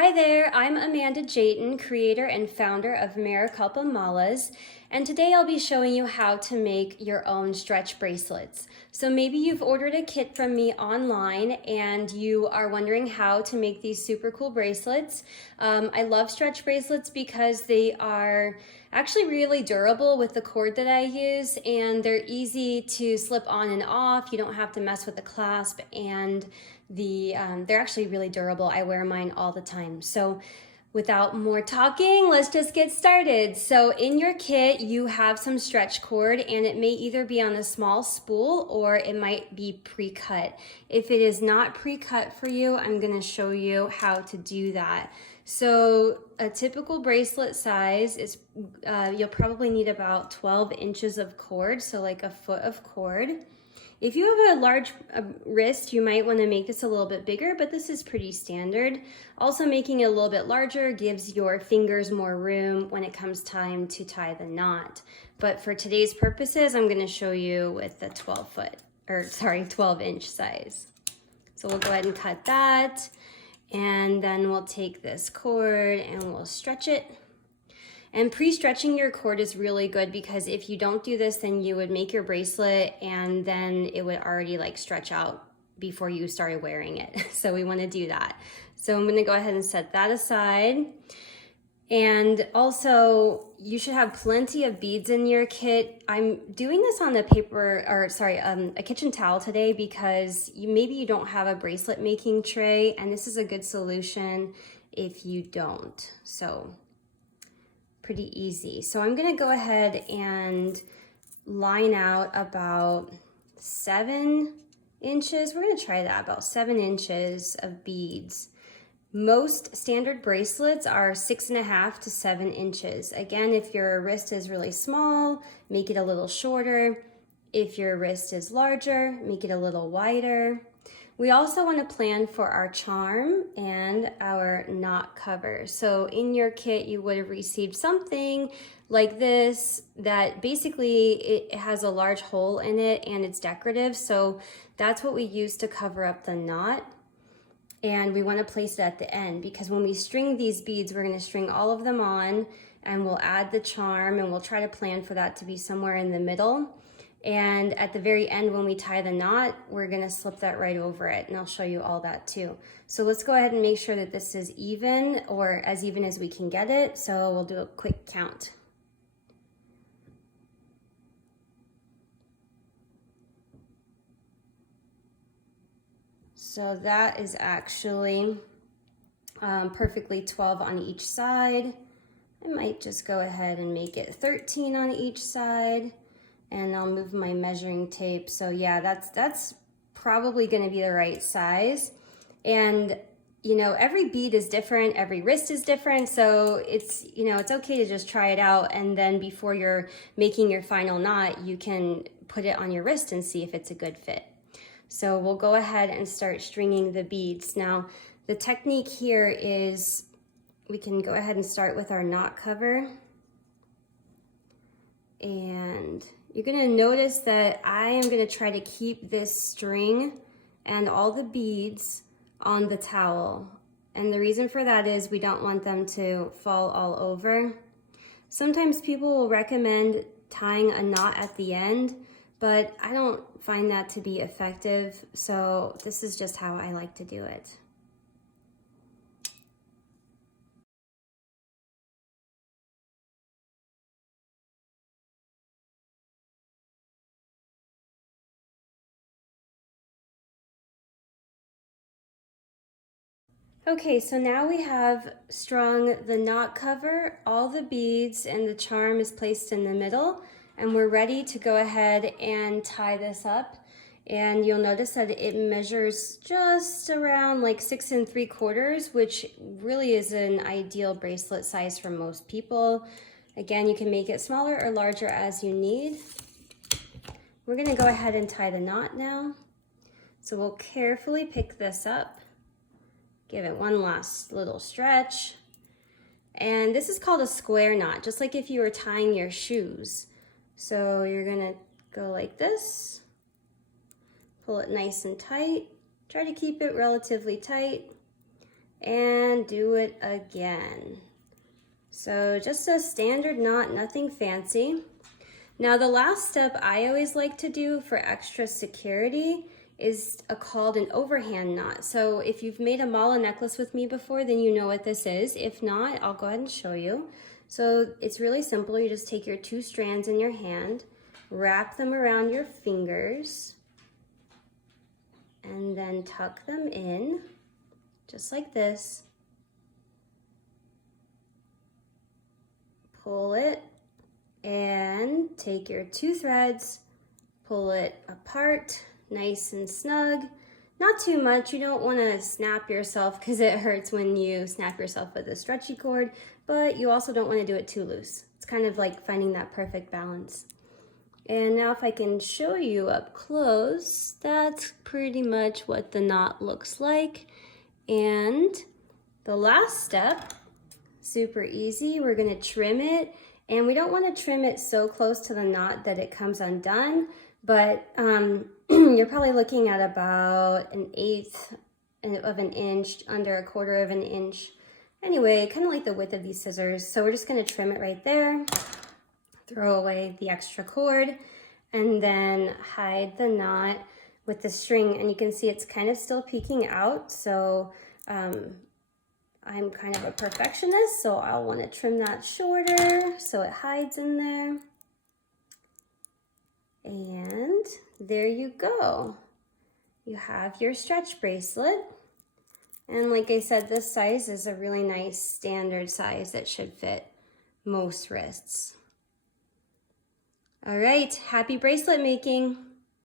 Hi there, I'm Amanda Jayton, creator and founder of Mariculpa Malas, and today I'll be showing you how to make your own stretch bracelets. So maybe you've ordered a kit from me online and you are wondering how to make these super cool bracelets. I love stretch bracelets because they are actually really durable with the cord that I use, and they're easy to slip on and off. You don't have to mess with the clasp, and they're actually really durable. I wear mine all the time. So without more talking, let's just get started. So in your kit, you have some stretch cord, and it may either be on a small spool or it might be pre-cut. If it is not pre-cut for you, I'm gonna show you how to do that. So a typical bracelet size is, you'll probably need about 12 inches of cord, so like a foot of cord. If you have a large wrist, you might want to make this a little bit bigger, but this is pretty standard. Also, making it a little bit larger gives your fingers more room when it comes time to tie the knot. But for today's purposes, I'm going to show you with the 12 inch size. So we'll go ahead and cut that, and then we'll take this cord and we'll stretch it. And pre-stretching your cord is really good, because if you don't do this, then you would make your bracelet and then it would already like stretch out before you started wearing it. So we want to do that. So I'm going to go ahead and set that aside. And also, you should have plenty of beads in your kit. I'm doing this on a kitchen towel today because maybe you don't have a bracelet making tray, and this is a good solution if you don't. So pretty easy. So I'm gonna go ahead and line out about 7 inches. We're gonna try that, about 7 inches of beads. Most standard bracelets are 6.5 to 7 inches. Again, if your wrist is really small, make it a little shorter. If your wrist is larger, make it a little wider. We also want to plan for our charm and our knot cover. So in your kit, you would have received something like this that basically it has a large hole in it and it's decorative. So that's what we use to cover up the knot. And we want to place it at the end, because when we string these beads, we're going to string all of them on and we'll add the charm, and we'll try to plan for that to be somewhere in the middle. And at the very end, when we tie the knot, we're gonna slip that right over it, and I'll show you all that too. So let's go ahead and make sure that this is even, or as even as we can get it. So we'll do a quick count. So that is actually perfectly 12 on each side. I might just go ahead and make it 13 on each side. And I'll move my measuring tape. So yeah, that's probably gonna be the right size. And you know, every bead is different, every wrist is different. So it's okay to just try it out. And then before you're making your final knot, you can put it on your wrist and see if it's a good fit. So we'll go ahead and start stringing the beads. Now, the technique here is we can go ahead and start with our knot cover. And you're gonna notice that I am gonna try to keep this string and all the beads on the towel. And the reason for that is we don't want them to fall all over. Sometimes people will recommend tying a knot at the end, but I don't find that to be effective. So this is just how I like to do it. Okay, so now we have strung the knot cover, all the beads, and the charm is placed in the middle, and we're ready to go ahead and tie this up. And you'll notice that it measures just around like 6 3/4, which really is an ideal bracelet size for most people. Again, you can make it smaller or larger as you need. We're gonna go ahead and tie the knot now. So we'll carefully pick this up. Give it one last little stretch. And this is called a square knot, just like if you were tying your shoes. So you're gonna go like this, pull it nice and tight, try to keep it relatively tight, and do it again. So just a standard knot, nothing fancy. Now the last step I always like to do for extra security is called an overhand knot. So if you've made a mala necklace with me before, then you know what this is. If not, I'll go ahead and show you. So it's really simple. You just take your 2 strands in your hand, wrap them around your fingers, and then tuck them in, just like this. Pull it, and take your 2 threads, pull it apart, nice and snug. Not too much, you don't want to snap yourself because it hurts when you snap yourself with a stretchy cord, but you also don't want to do it too loose. It's kind of like finding that perfect balance. And now if I can show you up close, that's pretty much what the knot looks like. And the last step, super easy, we're going to trim it. And we don't want to trim it so close to the knot that it comes undone, but you're probably looking at about 1/8 of an inch, under 1/4 of an inch. Anyway, kind of like the width of these scissors. So we're just going to trim it right there, throw away the extra cord, and then hide the knot with the string. And you can see it's kind of still peeking out, so I'm kind of a perfectionist, so I'll want to trim that shorter so it hides in there. And there you go. You have your stretch bracelet. And like I said, this size is a really nice standard size that should fit most wrists. All right, happy bracelet making.